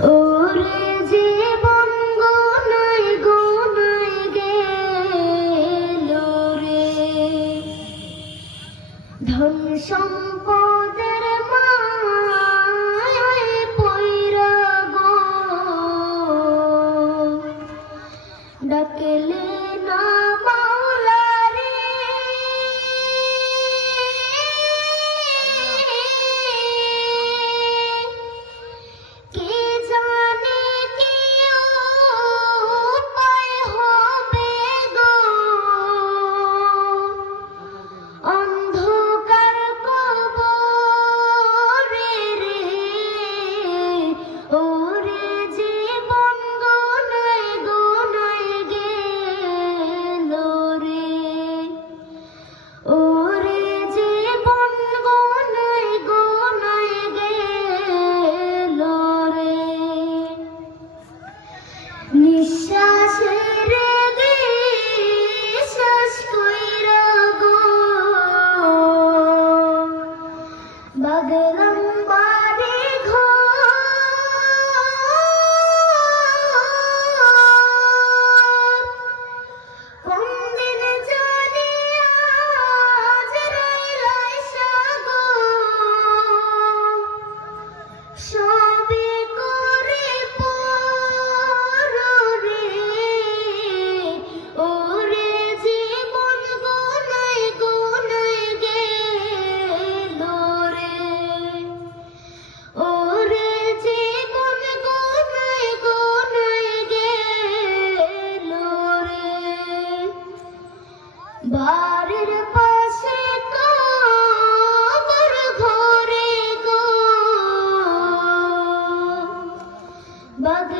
ওরে জীবন গোনায় গোনায় গেল রে, ধন সম্পদের মায়ায় পইরা গো, ডাকলে না মাওলা রে, কে জানে কি উপায় হবে গো, অন্ধকার কবরে রে, ওরে জীবন গোনায় গোনায় গেল রে, ওরে জীবন গোনায় গোনায় গেল রে, নিঃশ্বাসের বিশ্বাস কইরা গো, বাগলাম বাড়ি ঘর, কোনদিন জানি আজরাইল আইসা গো, সবে করে পর রে, ওরে জীবন গোনায় গোনায় গেল রে, ওরে জীবন গোনায় গোনায় গেল রে, বাড়ির পাশে কবর ঘরে গো, বাঘ